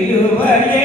ನಿಲುವಯೇ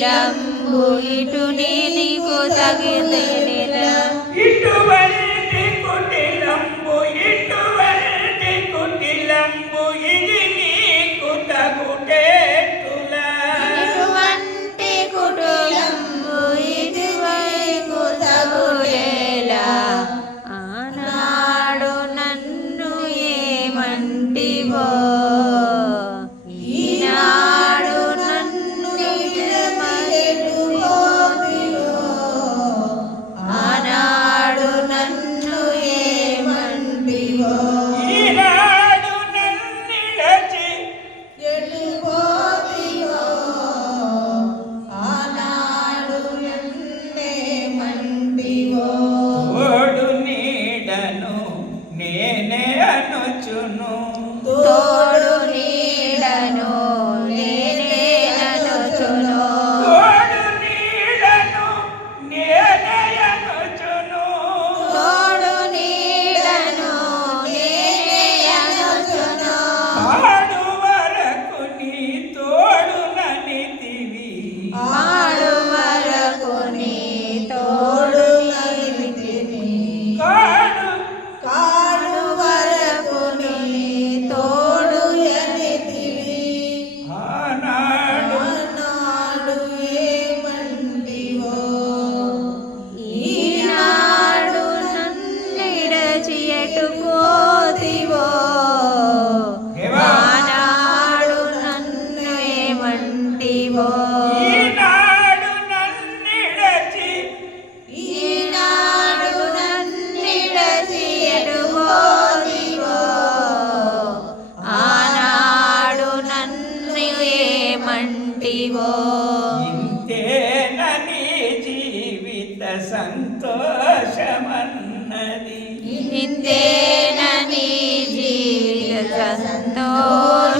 నీలంబు ఇటు నీకు తగిలి నీలం. ఇటు వెంటి కుటిలంబు ఇటు వెంటి కుటిలంబు ఇది నీకు తగుటే. సంతోషమన్నది ఇంతేనని జీవిత సంతోషమన్నది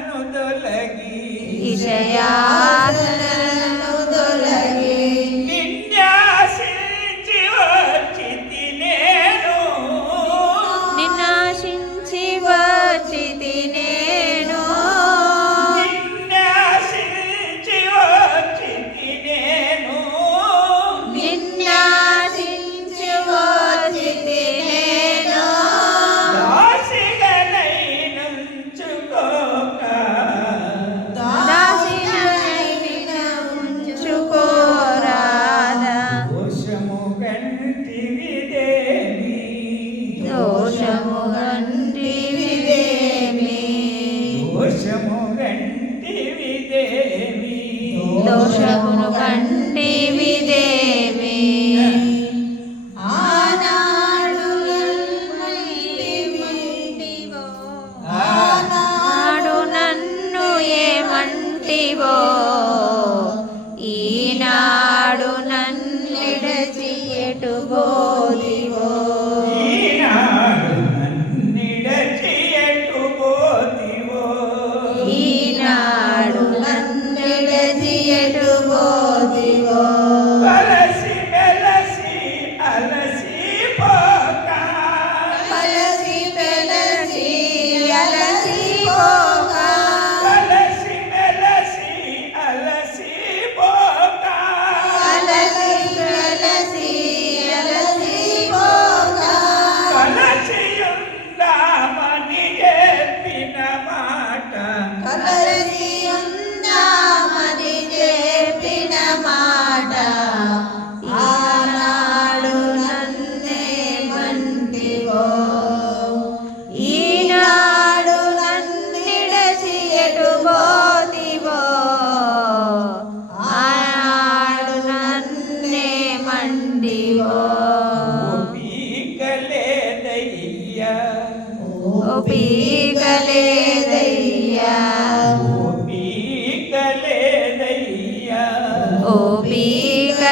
ನುದೊಲಗಿ ಈಶಯಾಸನ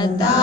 나타났다.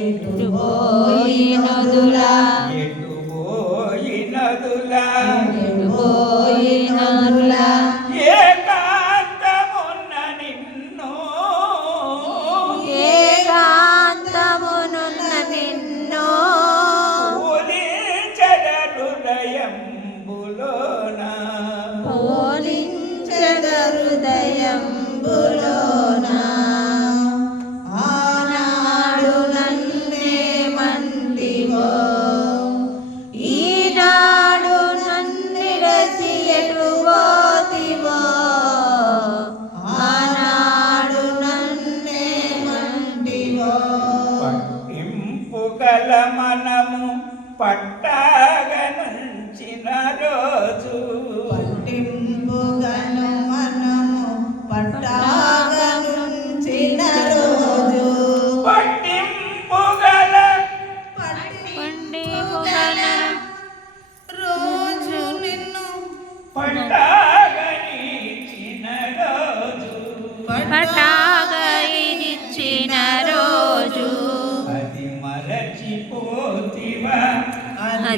ఎటు పోయినదులా?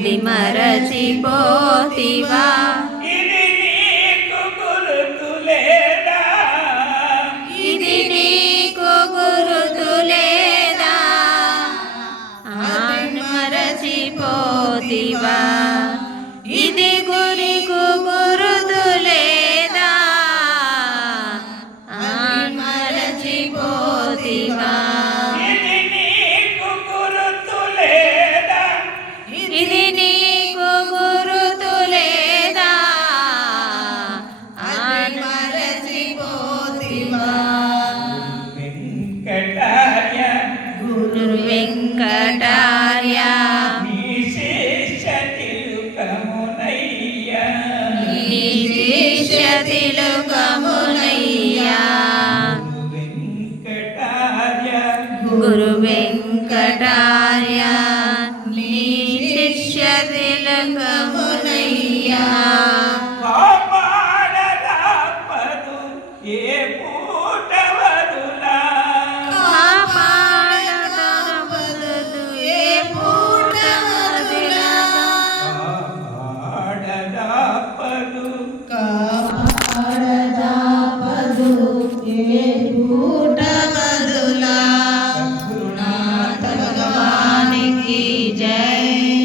દિમરસી પોતિવા.